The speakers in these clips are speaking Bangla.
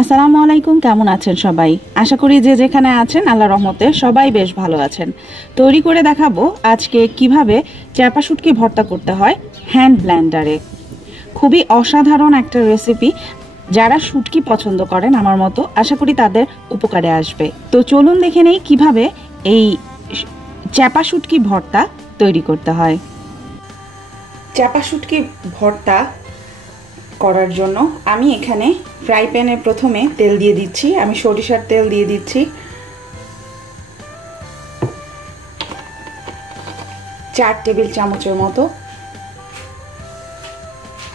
আসসালামু আলাইকুম, কেমন আছেন সবাই? আশা করি যে যেখানে আছেন আল্লাহর রহমতে সবাই বেশ ভালো আছেন। তৈরি করে দেখাবো আজকে কিভাবে চাপা শুটকি ভর্তা করতে হয় হ্যান্ড ব্লেন্ডারে। খুবই অসাধারণ একটা রেসিপি। যারা শুটকি পছন্দ করেন আমার মতো, আশা করি তাদের উপকারে আসবে। তো চলুন দেখে নেই কিভাবে এই চাপা শুটকি ভর্তা তৈরি করতে হয়। চাপা শুটকি ভর্তা করার জন্য আমি এখানে ফ্রাই প্যানে প্রথমে তেল দিয়ে দিচ্ছি। আমি সরিষার তেল দিয়ে দিচ্ছি 4 টেবিল চামচের মতো।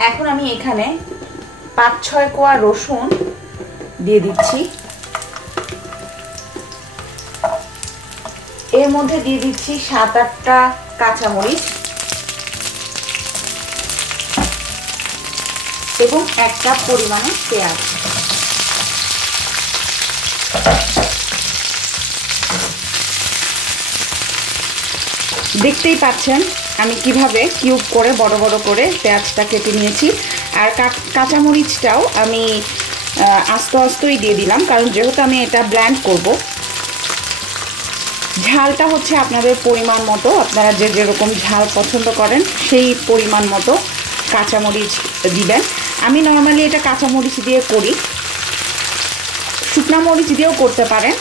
এখন আমি এখানে 5-6 কোয়া রসুন দিয়ে দিচ্ছি। এর মধ্যে দিয়ে দিচ্ছি 7-8টা কাঁচামরিচ এবং 1 কাপ পরিমাণে পেঁয়াজ। দেখতেই পাচ্ছেন আমি কিভাবে কিউব করে বড় বড় করে পেঁয়াজটা কেটে নিয়েছি। আর কাঁচামরিচটাও আমি আস্তেই দিয়ে দিলাম, কারণ যেহেতু আমি এটা ব্লেন্ড করব। ঝালটা হচ্ছে আপনাদের পরিমাণ মতো, আপনারা যে যেরকম ঝাল পছন্দ করেন সেই পরিমাণ মতো কাঁচামরিচ দিবেন। আমি নর্মালি এটা কাঁচামরিচ দিয়ে করি, শুকনা মরিচ দিয়েও করতে পারেন,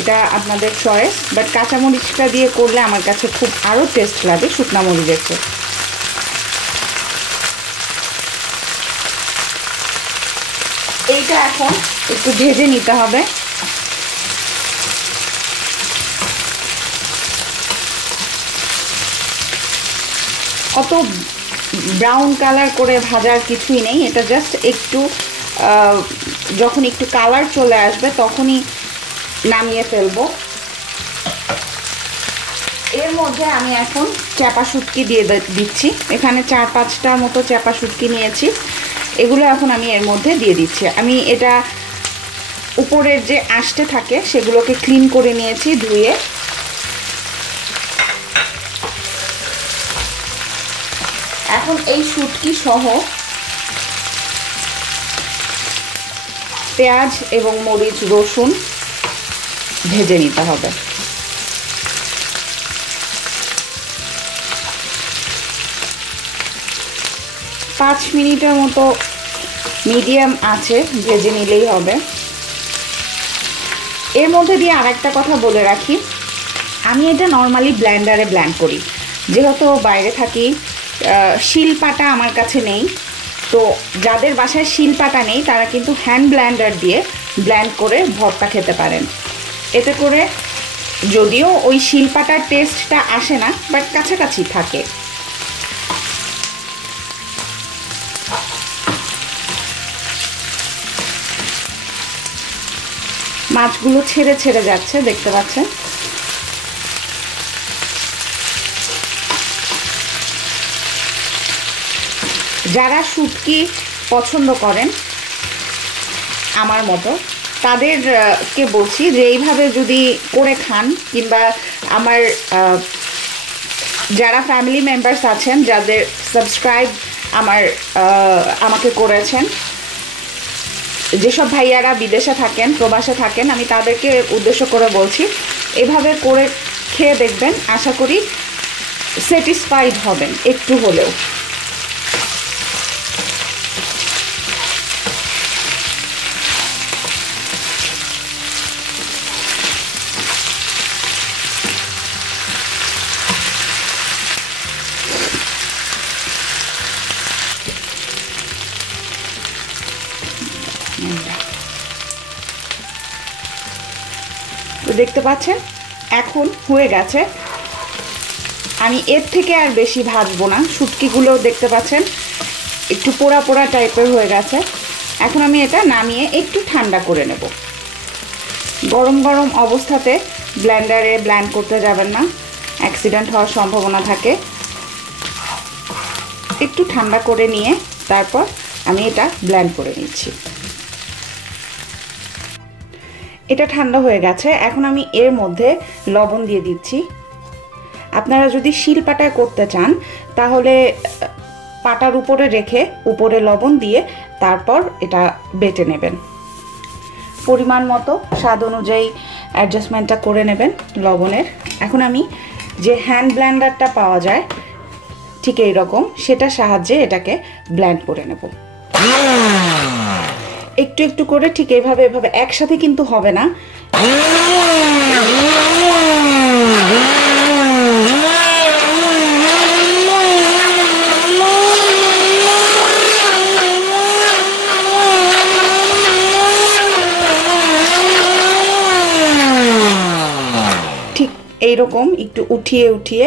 এটা আপনাদের চয়েস। বাট কাঁচামরিচটা দিয়ে করলে আমার কাছে খুব আরও টেস্ট লাগে শুকনা মরিচের চেয়ে। এইটা এখন একটু ভেজে নিতে হবে। অত ব্রাউন কালার করে ভাজার কিছুই নেই, এটা জাস্ট একটু যখন একটু কালার চলে আসবে তখনই নামিয়ে ফেলবো। এর মধ্যে আমি এখন চাপা শুটকি দিয়ে দিচ্ছি। এখানে 4-5টার মতো চাপা শুটকি নিয়েছি, এগুলো এখন আমি এর মধ্যে দিয়ে দিচ্ছি। আমি এটা উপরের যে আঁশটে থাকে সেগুলোকে ক্লিন করে নিয়েছি ধুয়ে। এখন এই শুটকি সহ পেঁয়াজ এবং মরিচ রসুন ভেজে নিতে হবে। পাঁচ মিনিটের মতো মিডিয়াম আঁচে ভেজে নিলেই হবে। এর মধ্যে দিয়ে আরেকটা কথা বলে রাখি, আমি এটা নর্মালি ব্লেন্ডারে ব্লেন্ড করি। যেহেতু বাইরে থাকি, শিলপাটা আমার কাছে নেই। তো যাদের বাসায় শিলপাটা নেই তারা কিন্তু হ্যান্ড ব্লেন্ডার দিয়ে ব্লেন্ড করে ভর্তা খেতে পারেন। এতে করে যদিও ওই শিলপাটার টেস্টটা আসে না, বাট কাছাকাছি থাকে। মাছগুলো ছেড়ে ছেড়ে যাচ্ছে, দেখতে পাচ্ছেন। যারা শুটকি পছন্দ করেন আমার মতো, তাদেরকে বলছি যে এইভাবে যদি করে খান, কিংবা আমার যারা ফ্যামিলি মেম্বার্স আছেন যাদের সাবস্ক্রাইব আমাকে করেছেন, যেসব ভাইয়ারা বিদেশে থাকেন, প্রবাসে থাকেন, আমি তাদেরকে উদ্দেশ্য করে বলছি এভাবে করে খেয়ে দেখবেন। আশা করি স্যাটিসফাইড হবেন একটু হলেও। তো দেখতে পাচ্ছেন এখন হয়ে গেছে। আমি এর থেকে আর বেশি ভাজবো না। শুটকিগুলো দেখতে পাচ্ছেন একটু পোড়া পোড়া টাইপের হয়ে গেছে। এখন আমি এটা নামিয়ে একটু ঠান্ডা করে নেব। গরম গরম অবস্থাতে ব্লেন্ডারে ব্লেন্ড করতে যাবেন না, অ্যাক্সিডেন্ট হওয়ার সম্ভাবনা থাকে। একটু ঠান্ডা করে নিয়ে তারপর আমি এটা ব্লেন্ড করে নিচ্ছি। এটা ঠান্ডা হয়ে গেছে। এখন আমি এর মধ্যে লবণ দিয়ে দিচ্ছি। আপনারা যদি শিলপাটায় করতে চান তাহলে পাটার উপরে রেখে উপরে লবণ দিয়ে তারপর এটা বেটে নেবেন। পরিমাণ মতো স্বাদ অনুযায়ী অ্যাডজাস্টমেন্টটা করে নেবেন লবণের। এখন আমি যে হ্যান্ড ব্লেন্ডারটা পাওয়া যায় ঠিক এই রকম, সেটার সাহায্যে এটাকে ব্লেন্ড করে নেব। একটু একটু করে ঠিক এভাবে একসাথে কিন্তু হবে না। ঠিক এইরকম একটু উঠিয়ে উঠিয়ে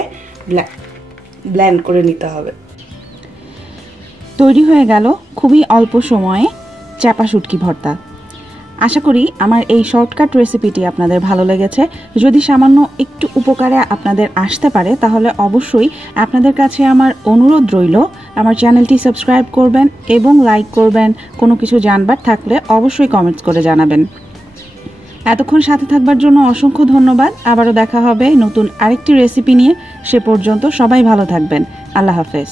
ব্লেন্ড করে নিতে হবে। তৈরি হয়ে গেল খুবই অল্প সময়ে চাপা শুটকি ভর্তা। আশা করি আমার এই শর্টকাট রেসিপিটি আপনাদের ভালো লেগেছে। যদি সামান্য একটু উপকারে আপনাদের আসতে পারে তাহলে অবশ্যই আপনাদের কাছে আমার অনুরোধ রইল আমার চ্যানেলটি সাবস্ক্রাইব করবেন এবং লাইক করবেন। কোনো কিছু জানবার থাকলে অবশ্যই কমেন্টস করে জানাবেন। এতক্ষণ সাথে থাকবার জন্য অসংখ্য ধন্যবাদ। আবারও দেখা হবে নতুন আরেকটি রেসিপি নিয়ে। সে পর্যন্ত সবাই ভালো থাকবেন। আল্লাহ হাফেজ।